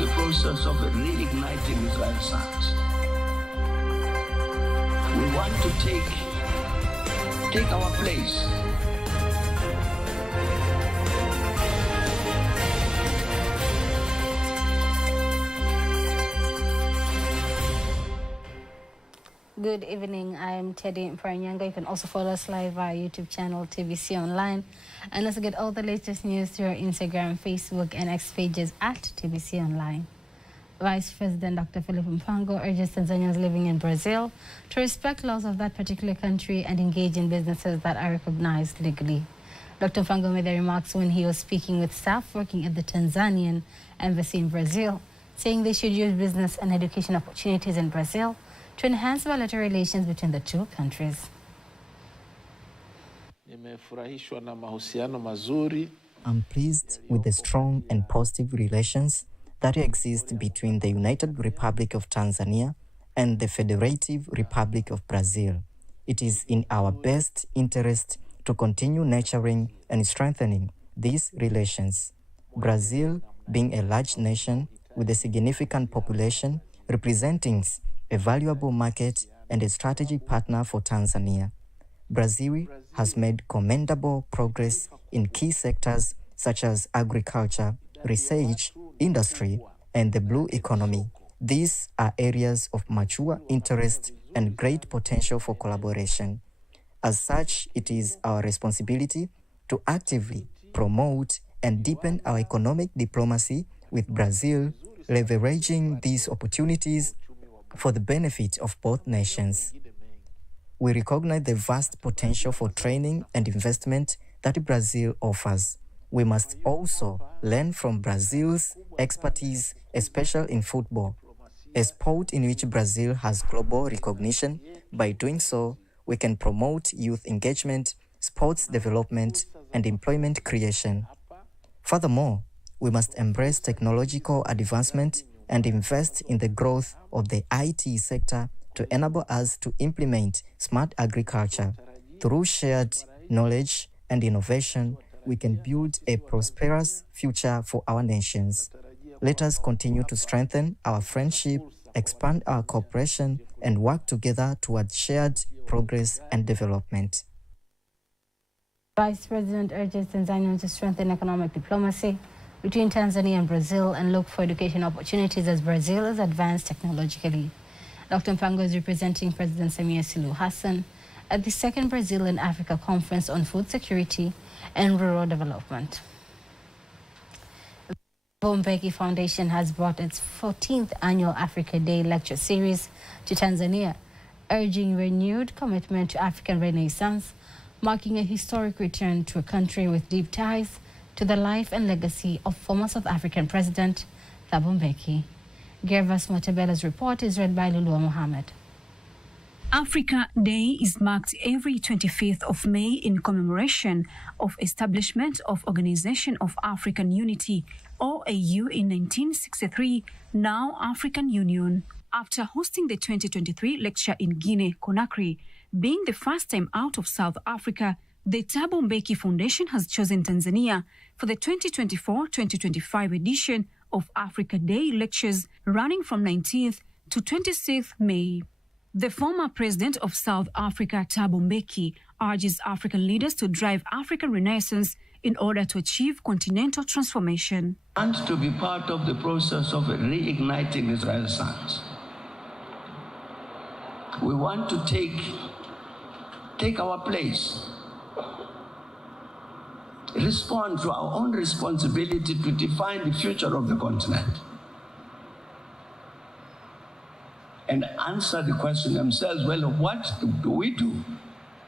of the process of reigniting Israel's sons. We want to take our place. Good evening, I'm Teddy Mparanyanga. You can also follow us live via YouTube channel TVC Online, and also get all the latest news through our Instagram, Facebook, and X pages at TVC Online. Vice President Dr. Philip Mpango urges Tanzanians living in Brazil to respect laws of that particular country and engage in businesses that are recognized legally. Dr. Mpango made the remarks when he was speaking with staff working at the Tanzanian embassy in Brazil, saying they should use business and education opportunities in Brazil to enhance bilateral relations between the two countries. I'm pleased with the strong and positive relations that exist between the United Republic of Tanzania and the Federative Republic of Brazil. It is in our best interest to continue nurturing and strengthening these relations. Brazil, being a large nation with a significant population, representing a valuable market and a strategic partner for Tanzania. Brazil has made commendable progress in key sectors such as agriculture, research, industry, and the blue economy. These are areas of mature interest and great potential for collaboration. As such, it is our responsibility to actively promote and deepen our economic diplomacy with Brazil, leveraging these opportunities for the benefit of both nations. We recognize the vast potential for training and investment that Brazil offers. We must also learn from Brazil's expertise, especially in football, a sport in which Brazil has global recognition. By doing so, we can promote youth engagement, sports development, and employment creation. Furthermore, we must embrace technological advancement and invest in the growth of the IT sector to enable us to implement smart agriculture. Through shared knowledge and innovation, we can build a prosperous future for our nations. Let us continue to strengthen our friendship, expand our cooperation, and work together towards shared progress and development. Vice President urges Tanzania to strengthen economic diplomacy between Tanzania and Brazil and look for education opportunities as Brazil is advanced technologically. Dr. Mpango is representing President Samia Suluhu Hassan at the second Brazil and Africa Conference on Food Security and Rural Development. The Mbeki Foundation has brought its 14th annual Africa Day lecture series to Tanzania, urging renewed commitment to African Renaissance, marking a historic return to a country with deep ties to the life and legacy of former South African President Thabo Mbeki. Gervas Motabela's report is read by Lulua Mohammed. Africa Day is marked every 25th of May in commemoration of establishment of Organization of African Unity, OAU, in 1963, now African Union. After hosting the 2023 lecture in Guinea-Conakry, being the first time out of South Africa, the Thabo Mbeki Foundation has chosen Tanzania for the 2024-2025 edition of Africa Day lectures running from 19th to 26th May. The former president of South Africa, Thabo Mbeki, urges African leaders to drive African Renaissance in order to achieve continental transformation. And to be part of the process of reigniting Israel's sons. We want to take our place. Respond to our own responsibility to define the future of the continent. And answer the question themselves, well, what do we do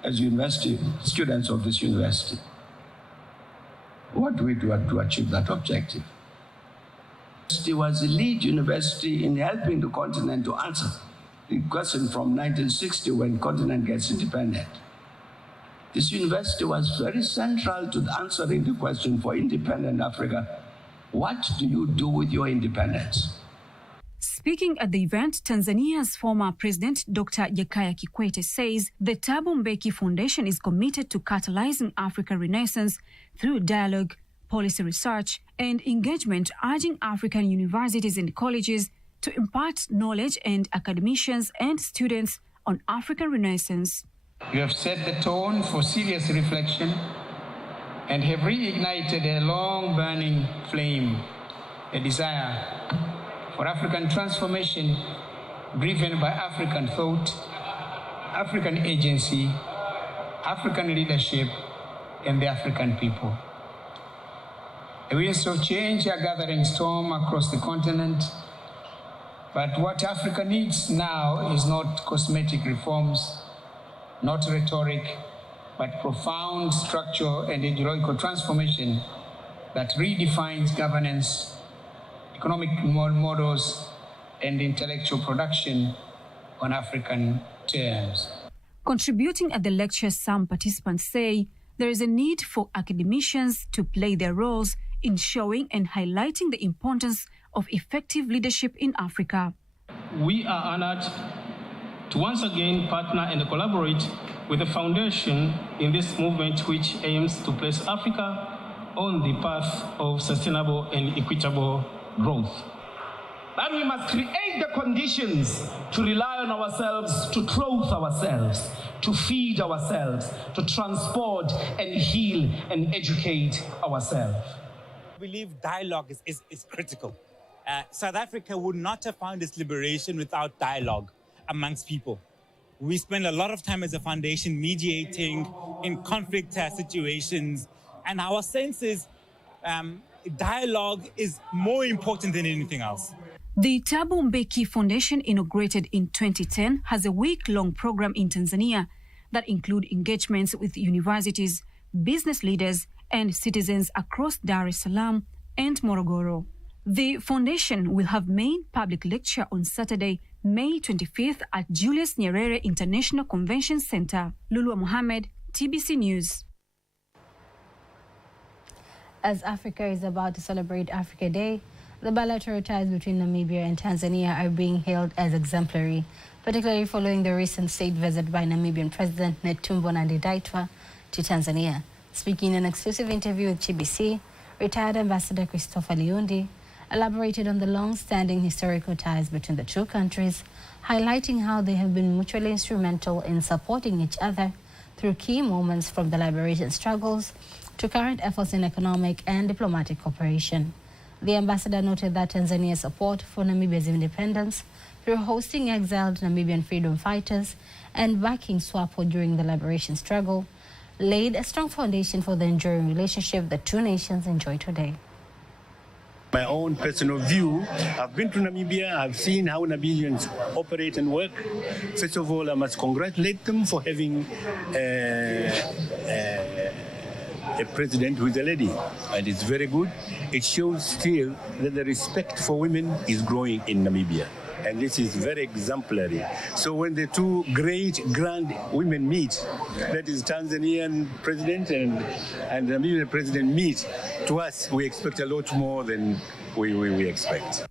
as university students of this university? What do we do to achieve that objective? It was the lead university in helping the continent to answer the question from 1960 when the continent gets independent. This university was very central to answering the question for independent Africa. What do you do with your independence? Speaking at the event, Tanzania's former president, Dr. Jakaya Kikwete, says the Thabo Mbeki Foundation is committed to catalyzing African Renaissance through dialogue, policy research and engagement, urging African universities and colleges to impart knowledge and academicians and students on African Renaissance. You have set the tone for serious reflection and have reignited a long-burning flame, a desire for African transformation driven by African thought, African agency, African leadership, and the African people. The winds of change are gathering storm across the continent, but what Africa needs now is not cosmetic reforms, not rhetoric, but profound structural and ideological transformation that redefines governance, economic models, and intellectual production on African terms. Contributing at the lecture, some participants say there is a need for academicians to play their roles in showing and highlighting the importance of effective leadership in Africa. We are honored to once again partner and collaborate with the foundation in this movement which aims to place Africa on the path of sustainable and equitable growth. That we must create the conditions to rely on ourselves, to clothe ourselves, to feed ourselves, to transport and heal and educate ourselves. I believe dialogue is critical. South Africa would not have found its liberation without dialogue amongst people. We spend a lot of time as a foundation mediating in conflict situations, and our sense is dialogue is more important than anything else. The Mbeki Foundation, inaugurated in 2010, has a week-long program in Tanzania that include engagements with universities, business leaders, and citizens across Dar es Salaam and Morogoro. The foundation will have main public lecture on Saturday, May 25th at Julius Nyerere International Convention Center. Lulua Mohammed, TBC News. As Africa is about to celebrate Africa Day, the bilateral ties between Namibia and Tanzania are being hailed as exemplary, particularly following the recent state visit by Namibian President Netumbo Nandi-Ndaitwah to Tanzania. Speaking in an exclusive interview with GBC, retired Ambassador Christopher Liundi elaborated on the long-standing historical ties between the two countries, highlighting how they have been mutually instrumental in supporting each other through key moments from the liberation struggles to current efforts in economic and diplomatic cooperation. The ambassador noted that Tanzania's support for Namibia's independence through hosting exiled Namibian freedom fighters and backing SWAPO during the liberation struggle laid a strong foundation for the enduring relationship the two nations enjoy today. My own personal view, I've been to Namibia, I've seen how Namibians operate and work. First of all, I must congratulate them for having a president who is a lady, and it's very good. It shows still that the respect for women is growing in Namibia, and this is very exemplary. So when the two great grand women meet, that is Tanzanian president and Namibian president meet, to us we expect a lot more than we expect.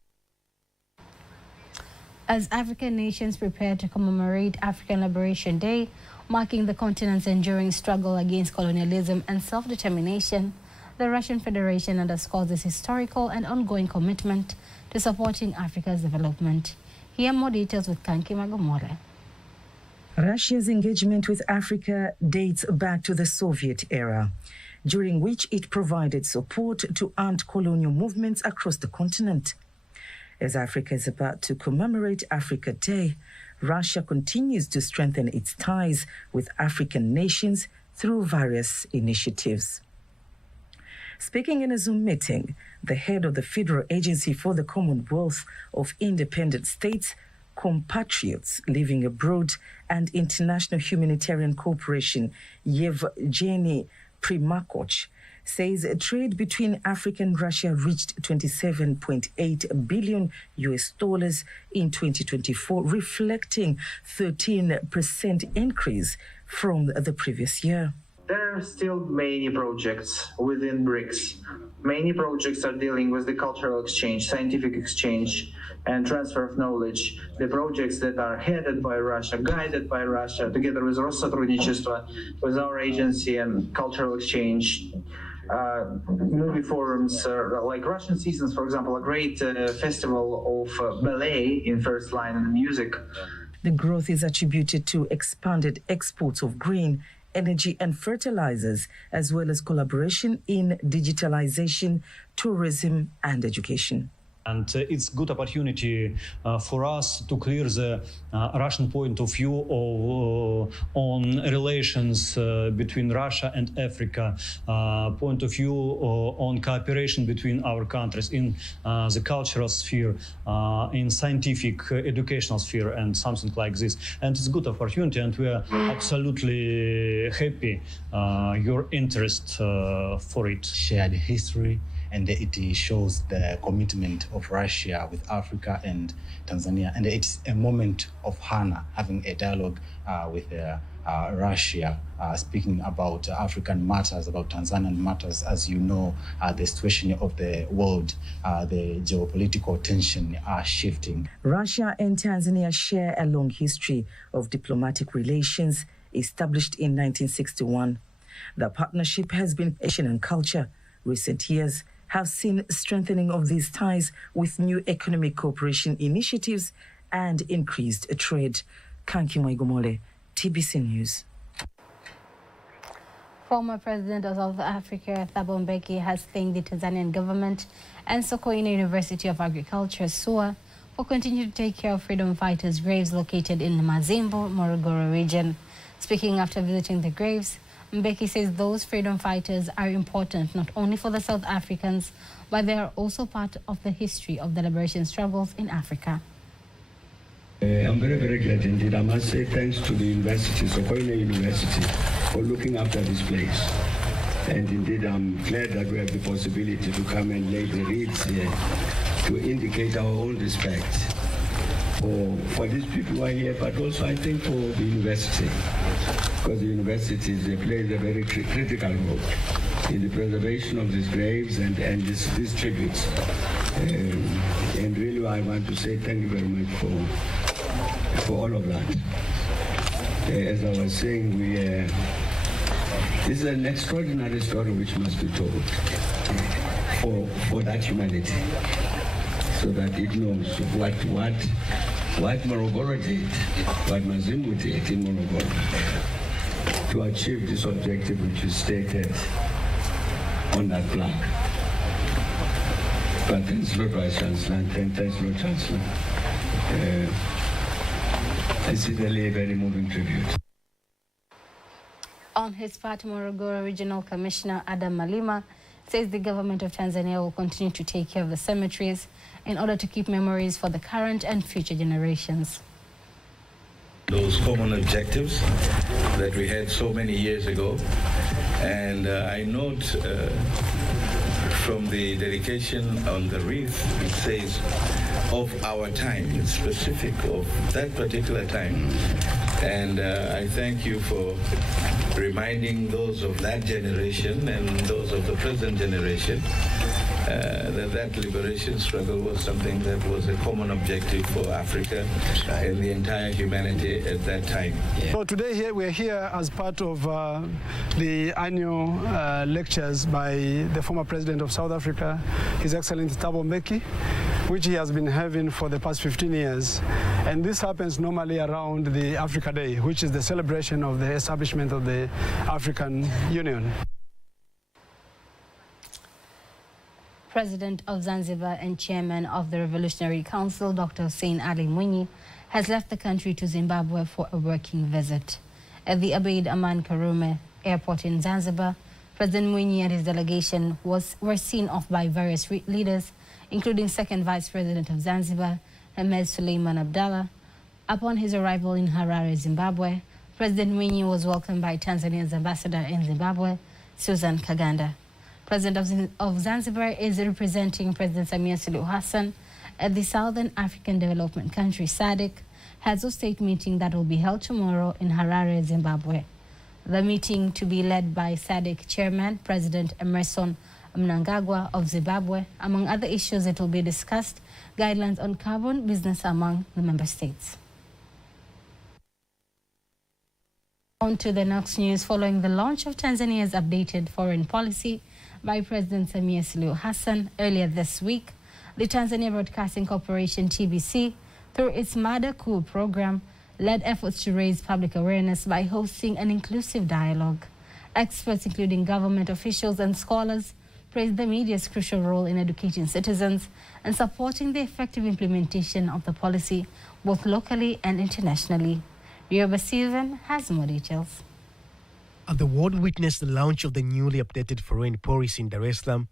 As African nations prepare to commemorate African Liberation Day, marking the continent's enduring struggle against colonialism and self-determination, the Russian Federation underscores its historical and ongoing commitment to supporting Africa's development. Here are more details with Kanki Magomore. Russia's engagement with Africa dates back to the Soviet era, during which it provided support to armed colonial movements across the continent. As Africa is about to commemorate Africa Day, Russia continues to strengthen its ties with African nations through various initiatives. Speaking in a Zoom meeting, the head of the Federal Agency for the Commonwealth of Independent States, Compatriots Living Abroad and International Humanitarian Cooperation, Yevgeny Primakoch, says trade between Africa and Russia reached $27.8 billion in 2024, reflecting 13% increase from the previous year. There are still many projects within BRICS. Many projects are dealing with the cultural exchange, scientific exchange, and transfer of knowledge. The projects that are headed by Russia, guided by Russia, together with Россотрудничество, with our agency and cultural exchange, movie forums like Russian Seasons, for example, a great festival of ballet in first line and music. The growth is attributed to expanded exports of grain, energy and fertilizers, as well as collaboration in digitalization, tourism and education. And it's good opportunity for us to clear the Russian point of view on relations between Russia and Africa, point of view on cooperation between our countries in the cultural sphere, in scientific, educational sphere, and something like this. And it's a good opportunity, and we are absolutely happy your interest for it. Shared history, and it shows the commitment of Russia with Africa and Tanzania. And it's a moment of honor having a dialogue with Russia, speaking about African matters, about Tanzanian matters. As you know, the situation of the world, the geopolitical tension are shifting. Russia and Tanzania share a long history of diplomatic relations established in 1961. The partnership has been Asian and culture. Recent years have seen strengthening of these ties with new economic cooperation initiatives and increased trade. Kanki Maigomole, TBC News. Former President of South Africa, Mbeki, has thanked the Tanzanian government and Sokoine University of Agriculture, SUA, for continuing to take care of freedom fighters' graves located in the Mazimbo, Morogoro region. Speaking after visiting the graves, Mbeki says those freedom fighters are important not only for the South Africans, but they are also part of the history of the liberation struggles in Africa. I'm very, very glad indeed. I must say thanks to the university, Sokoine University, for looking after this place. And indeed, I'm glad that we have the possibility to come and lay the reeds here to indicate our own respect for these people who are here, but also I think for the university, because the university plays a very critical role in the preservation of these graves and these tributes. And really I want to say thank you very much for all of that. As I was saying, this is an extraordinary story which must be told for that humanity, so that it knows what Morogoro did, what Mazimbu did in Morogoro to achieve this objective which is stated on that flag. But thanks a lot, Vice Chancellor, and thanks a lot, Chancellor. This is really a very moving tribute. On his part, Morogoro Regional Commissioner Adam Malima says the government of Tanzania will continue to take care of the cemeteries in order to keep memories for the current and future generations. Those common objectives that we had so many years ago, and I note from the dedication on the wreath, it says of our time. It's specific of that particular time. And I thank you for reminding those of that generation and those of the present generation that liberation struggle was something that was a common objective for Africa and the entire humanity at that time. So today here we're here as part of the annual lectures by the former president of South Africa, His Excellency Thabo Mbeki, which he has been having for the past 15 years. And this happens normally around the Africa Day, which is the celebration of the establishment of the African Union. President of Zanzibar and Chairman of the Revolutionary Council, Dr. Hussein Ali Mwinyi, has left the country to Zimbabwe for a working visit. At the Abeid Aman Karume Airport in Zanzibar, President Mwinyi and his delegation were seen off by various leaders, including Second Vice President of Zanzibar, Ahmed Suleiman Abdallah. Upon his arrival in Harare, Zimbabwe, President Mwinyi was welcomed by Tanzania's ambassador in Zimbabwe, Susan Kaganda. President of Zanzibar is representing President Samia Suluhu Hassan at the Southern African Development Country, SADC, heads of state meeting that will be held tomorrow in Harare, Zimbabwe. The meeting, to be led by SADC Chairman, President Emerson Mnangagwa of Zimbabwe. Among other issues, it will be discussed guidelines on carbon business among the member states. On to the next news. Following the launch of Tanzania's updated foreign policy, by President Samia Suluhu Hassan earlier this week, the Tanzania Broadcasting Corporation, TBC, through its Mada Kuu program, led efforts to raise public awareness by hosting an inclusive dialogue. Experts, including government officials and scholars, praised the media's crucial role in educating citizens and supporting the effective implementation of the policy, both locally and internationally. Rioba Steven has more details. The world witnessed the launch of the newly updated foreign policy in Dar es Salaam.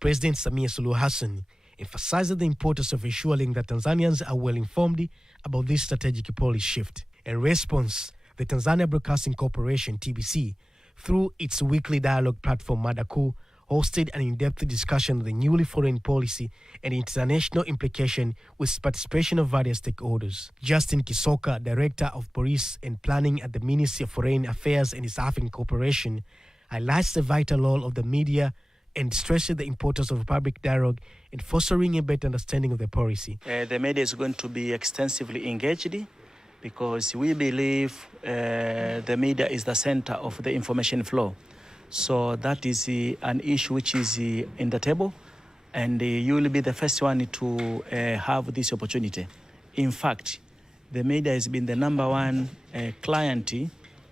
President Samia Suluhu Hassan emphasized the importance of ensuring that Tanzanians are well informed about this strategic policy shift. In response, the Tanzania Broadcasting Corporation, TBC, through its weekly dialogue platform Mada Kuu, hosted an in-depth discussion of the newly foreign policy and international implication with participation of various stakeholders. Justin Kisoka, Director of Policy and Planning at the Ministry of Foreign Affairs and East African Cooperation, highlights the vital role of the media and stresses the importance of public dialogue in fostering a better understanding of the policy. The media is going to be extensively engaged because we believe the media is the center of the information flow. So that is an issue which is in the table, and you will be the first one to have this opportunity. In fact, the media has been the number one client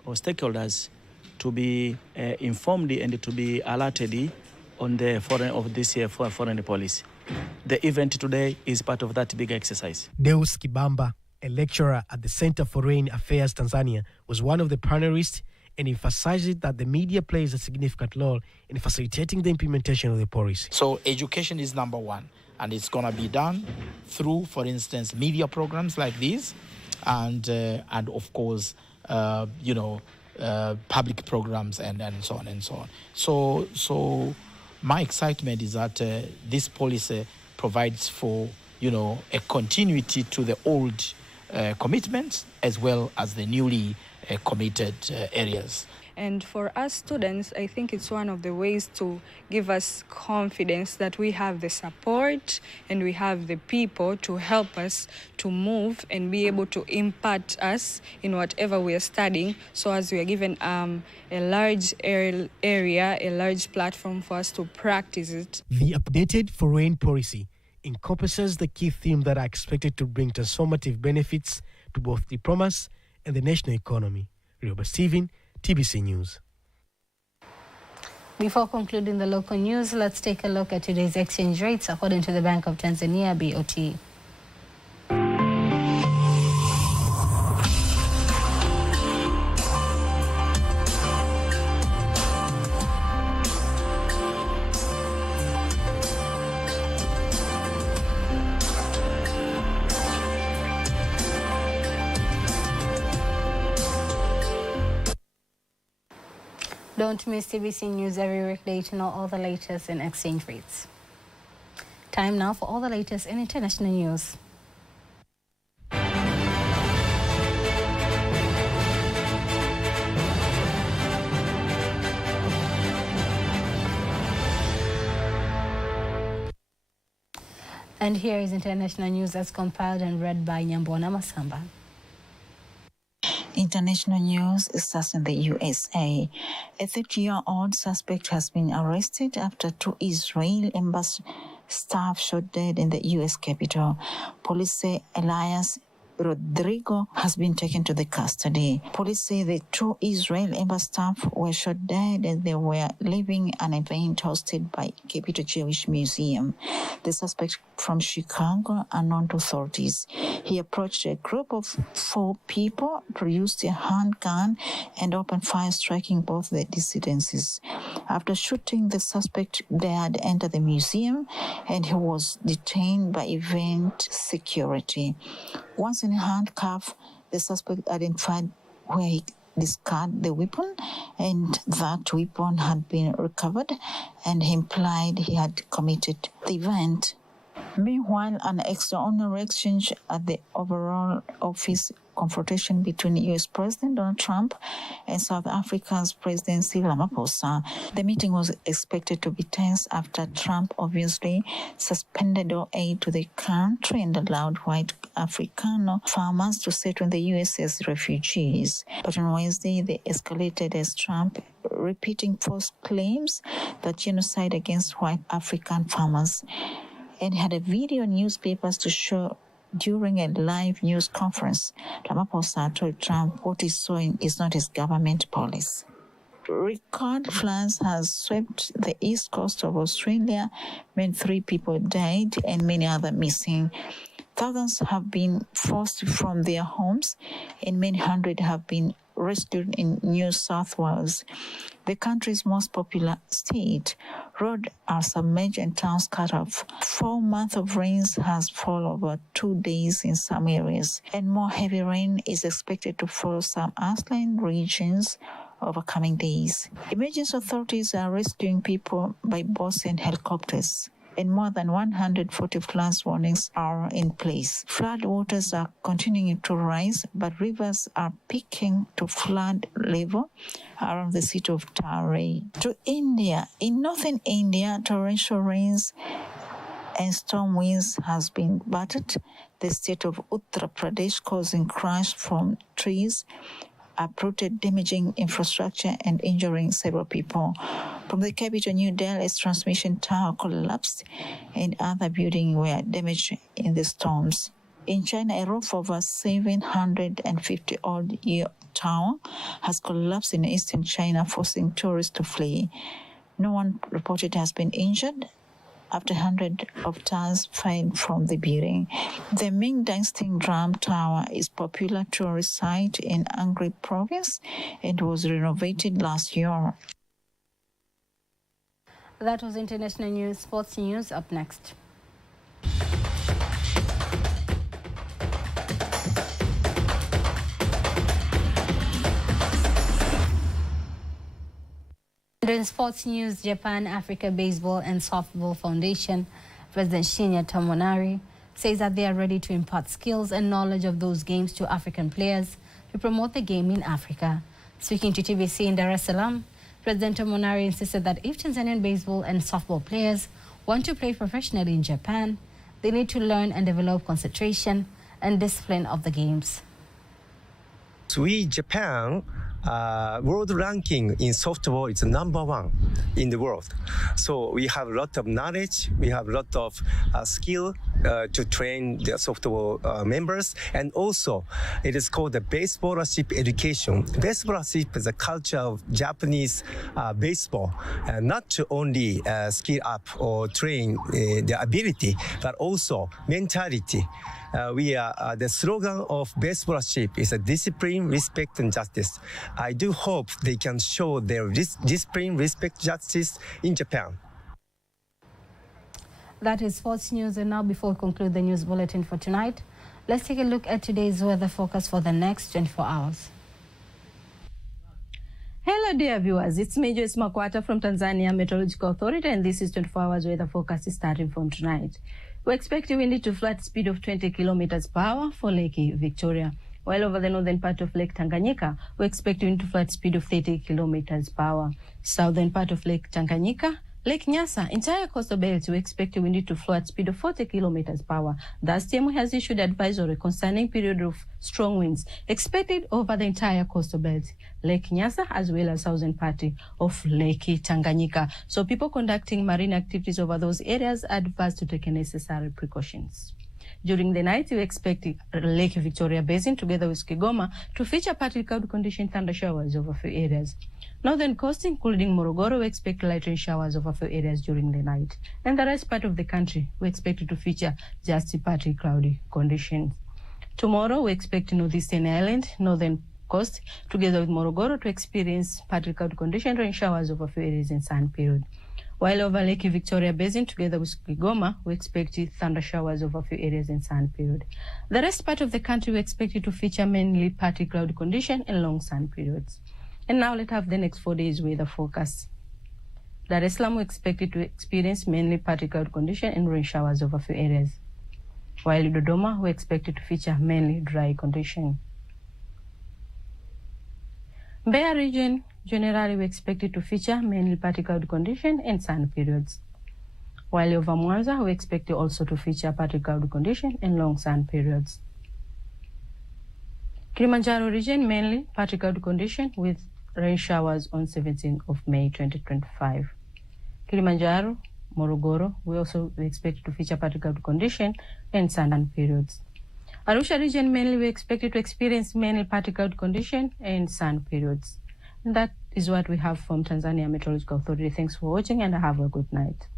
or stakeholders to be informed and to be alerted on the foreign policy. The event today is part of that big exercise. Deus Kibamba, a lecturer at the Center for Foreign Affairs Tanzania, was one of the panelists and emphasized that the media plays a significant role in facilitating the implementation of the policy. So education is number one, and it's going to be done through, for instance, media programs like these, and of course, public programs and so on and so on. So my excitement is that this policy provides for a continuity to the old commitments as well as the newly committed areas. And for us students, I think it's one of the ways to give us confidence that we have the support and we have the people to help us to move and be able to impact us in whatever we are studying, so as we are given a large area, a large platform for us to practice it. The updated foreign policy encompasses the key themes that are expected to bring transformative benefits to both diplomacy and the national economy. Rioba Steven, TBC News. Before concluding the local news, let's take a look at today's exchange rates according to the Bank of Tanzania, BOT. Don't miss TBC News every weekday to know all the latest in exchange rates. Time now for all the latest in international news. And here is international news as compiled and read by Nyambona Masamba. International news starts in the USA. A 30-year-old suspect has been arrested after 2 Israeli embassy staff shot dead in the U.S. Capitol. Police say Elias Rodrigo has been taken to the custody. Police say the 2 Israeli embassy staff were shot dead as they were leaving an event hosted by Capitol Jewish Museum. The suspect from Chicago, unknown to authorities. He approached a group of 4 people, produced a handgun, and opened fire, striking both the dissidents. After shooting, the suspect dared enter the museum, and he was detained by event security. Once in handcuff, the suspect identified where he discarded the weapon, and that weapon had been recovered, and he implied he had committed the event. Meanwhile, an extraordinary exchange at the Oval Office confrontation between U.S. President Donald Trump and South Africa's President Cyril Ramaphosa. The meeting was expected to be tense after Trump obviously suspended all aid to the country and allowed White Africano farmers to settle in the US as refugees. But on Wednesday, they escalated as Trump repeating false claims that genocide against white African farmers, and had a video newspapers to show during a live news conference. Ramaphosa told Trump what he's showing is not his government policy. Record floods has swept the east coast of Australia, when 3 people died and many others missing. Thousands have been forced from their homes and many hundred have been rescued in New South Wales, the country's most popular state. Roads are submerged and towns cut off. 4 months of rains has fallen over 2 days in some areas, and more heavy rain is expected to follow some island regions over coming days. Emergency authorities are rescuing people by boats and helicopters, and more than 140 flood warnings are in place. Flood waters are continuing to rise, but rivers are peaking to flood level around the city of Tare. To India, in northern India, torrential rains and storm winds has been battered the state of Uttar Pradesh, causing crash from trees, uprooted, damaging infrastructure and injuring several people. From the capital, New Delhi's transmission tower collapsed and other buildings were damaged in the storms. In China, a roof of a 750-odd-year tower has collapsed in eastern China, forcing tourists to flee. No one reported has been injured after hundreds of towers fell from the building. The Ming Dynasty Drum Tower is a popular tourist site in Anhui province and was renovated last year. That was international news. Sports news up next. In sports news, Japan Africa Baseball and Softball Foundation President Shinya Tomonari says that they are ready to impart skills and knowledge of those games to African players to promote the game in Africa. Speaking to TVC in Dar es Salaam, President Tomonari insisted that if Tanzanian baseball and softball players want to play professionally in Japan, they need to learn and develop concentration and discipline of the games. Japan, world ranking in softball is #1 in the world. So we have a lot of knowledge, we have a lot of skill to train the softball members, and also it is called the baseballership education. Baseballership is a culture of Japanese baseball, not to only skill up or train the ability, but also mentality. The slogan of baseballership is a discipline, respect, and justice. I do hope they can show their discipline, respect, justice in Japan. That is sports news, and now before we conclude the news bulletin for tonight, let's take a look at today's weather forecast for the next 24 hours. Hello dear viewers, it's me Joyce Makwata from Tanzania Meteorological Authority, and this is 24 hours weather forecast starting from tonight. We expect a windy to flat speed of 20 kilometers per hour for Lake Victoria, while over the northern part of Lake Tanganyika, we expect a wind to flat speed of 30 kilometers per hour. Southern part of Lake Tanganyika, Lake Nyasa, entire coastal belt, we expect a wind to flat speed of 40 kilometers per hour. Thus, TMO has issued advisory concerning period of strong winds expected over the entire coastal belt, Lake Nyasa, as well as southern part of Lake Tanganyika. So people conducting marine activities over those areas are advised to take necessary precautions. During the night, we expect Lake Victoria Basin together with Kigoma to feature partly cloud condition thunder showers over a few areas. Northern coast, including Morogoro, we expect light rain showers over a few areas during the night. And the rest part of the country, we expect it to feature just partly cloudy conditions. Tomorrow, we expect Northeastern Island, Northern coast, together with Morogoro, to experience partly cloud condition, rain showers over a few areas in sun period. While over Lake Victoria Basin, together with Kigoma, we expect thunder showers over a few areas in sun period. The rest part of the country, we expect it to feature mainly partly cloudy condition and long sun periods. And now let's have the next 4 days weather forecast. Dar es Salaam, we expect it to experience mainly partly cloudy condition and rain showers over a few areas. While in Dodoma, we expect it to feature mainly dry condition. Mbeya region, generally we expect it to feature mainly partly cloudy condition and sun periods. while over Mwanza, we expect also to feature partly cloudy condition and long sun periods. Kilimanjaro region, mainly partly cloudy condition with rain showers on 17th of May 2025. Kilimanjaro, Morogoro, we also expect to feature partly cloudy condition and sun periods. Arusha region, mainly we expect to experience mainly partly cloudy condition and sun periods. And that is what we have from Tanzania Meteorological Authority. Thanks for watching and have a good night.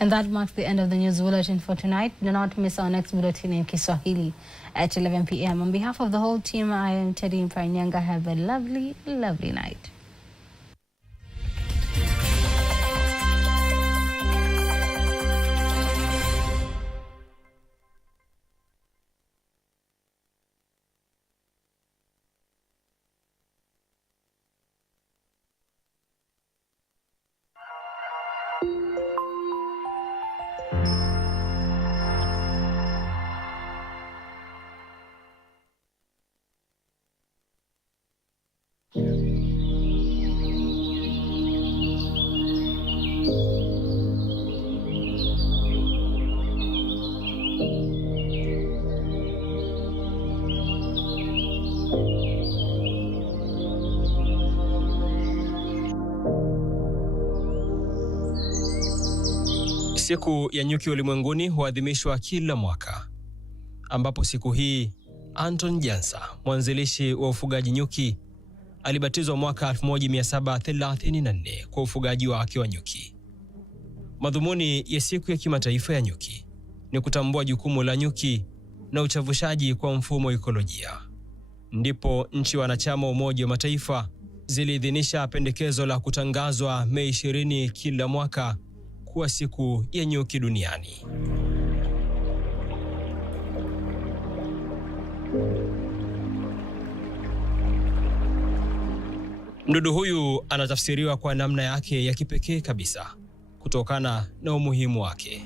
And that marks the end of the news bulletin for tonight. Do not miss our next bulletin in Kiswahili at 11 p.m. On behalf of the whole team, I am Teddy Mpanyanga. Have a lovely, lovely night. Siku ya nyuki ulimwenguni huadhimishwa kila mwaka, ambapo siku hii Anton Jansa, mwanzilishi wa ufugaji nyuki, alibatizwa mwaka 1734 kwa ufugaji wake wa nyuki. Madhumuni ya siku ya kimataifa ya nyuki ni kutambua jukumu la nyuki na uchavushaji kwa mfumo ekolojia. Ndipo nchi wanachama Umoja wa Mataifa ziliidhinisha pendekezo la kutangazwa Mei 20 kila mwaka kuwa siku ya nyuki duniani. Mdudu huyu anatafsiriwa kwa namna yake ya kipekee kabisa kutokana na umuhimu wake.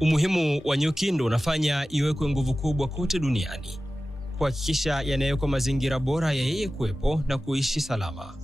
Umuhimu wa nyuki ndio unafanya iwekwe nguvu kubwa kote duniani kuhakikisha yanawekwa mazingira bora ya yeye kuwepo na kuishi salama.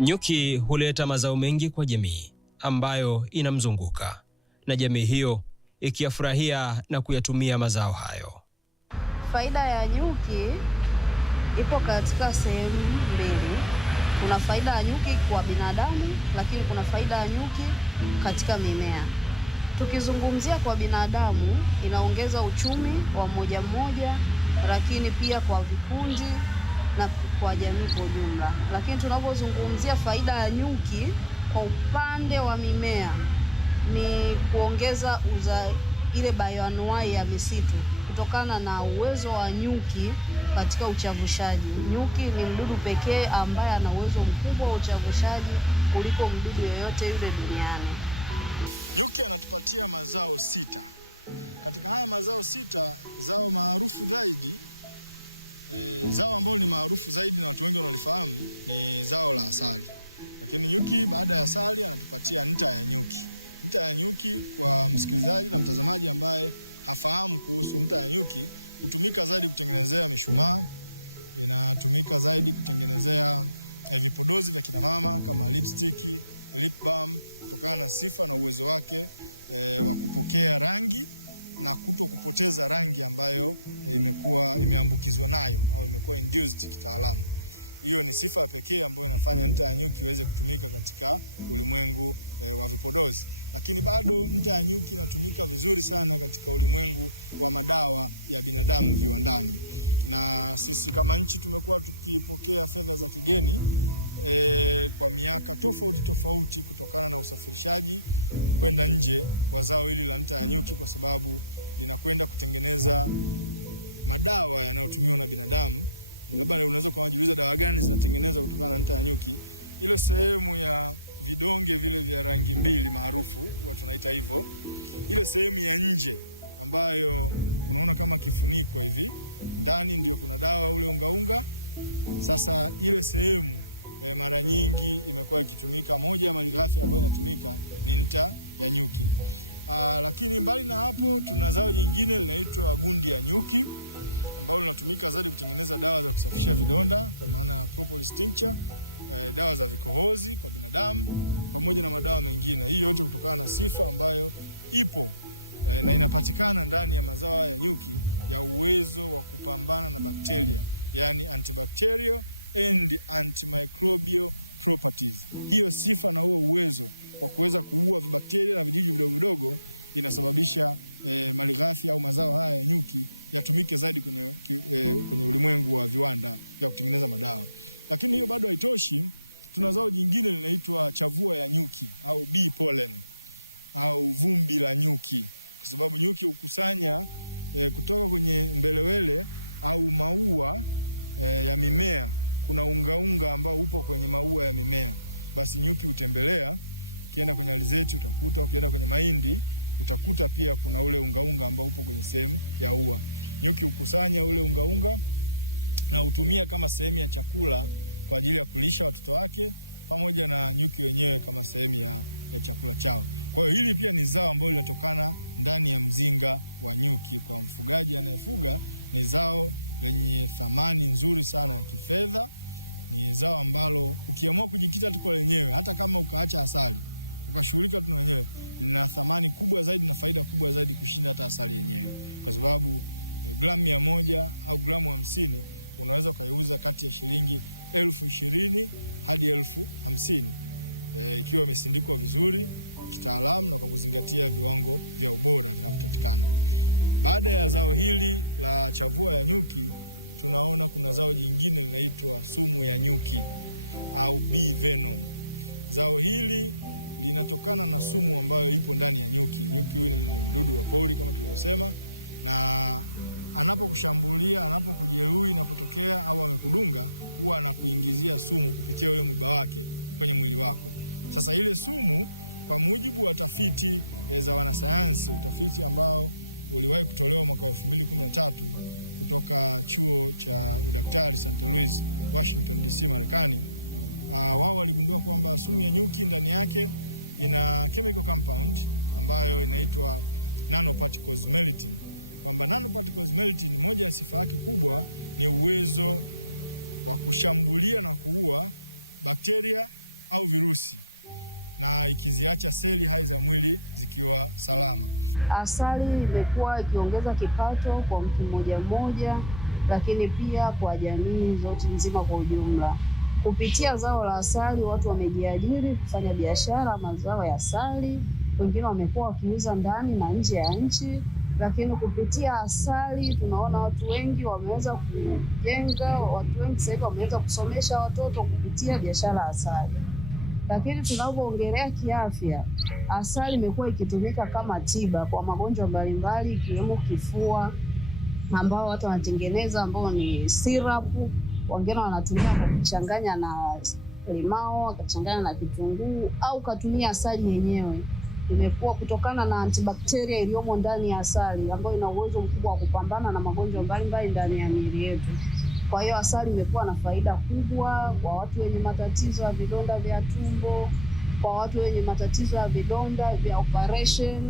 Nyuki huleta mazao mengi kwa jamii ambayo inamzunguka, na jamii hiyo ikiyafurahia na kuyatumia mazao hayo. Faida ya nyuki ipo katika sehemu mbili. Kuna faida ya nyuki kwa binadamu, lakini kuna faida ya nyuki katika mimea. Tukizungumzia kwa binadamu, inaongeza uchumi wa mmoja mmoja, lakini pia kwa vikundi na kwa jamii kwa ujumla. Lakini tunapozungumzia faida ya nyuki kwa upande wa mimea, ni kuongeza ile bioanuwai ya misitu kutokana na uwezo wa nyuki katika uchavushaji. Nyuki ni mdudu pekee ambaye ana uwezo mkubwa wa uchavushaji kuliko mdudu yoyote yule duniani. Asali imekuwa ikiongeza kipato kwa mtu mmoja mmoja, lakini pia kwa jamii zote nzima kwa ujumla. Kupitia zao la asali watu wamejiajiri kufanya biashara mazao ya asali, wengine wamekuwa wakiuza ndani na nje ya nchi, lakini kupitia asali tunaona watu wengi wameweza kujenga, watu wengi sasa hivi wameweza kusomesha watoto kupitia biashara ya asali. Lakini tunapoongelea kiafya, asali imekuwa ikitumika kama tiba kwa magonjwa mbalimbali ikiwemo kifua, ambao watu wanatengeneza ambao ni syrup, wengine wanatumia kwa kuchanganya na limao, wakachanganya na kitunguu au katumia asali yenyewe. Imekuwa kutokana na antibakteria iliyomo ndani ya asali ambayo ina uwezo mkubwa wa kupambana na magonjwa mbalimbali ndani ya miili yetu. Kwa hiyo asali imekuwa na faida kubwa kwa watu wenye matatizo ya vidonda vya tumbo, kwa watu wenye matatizo ya vidonda vya operation.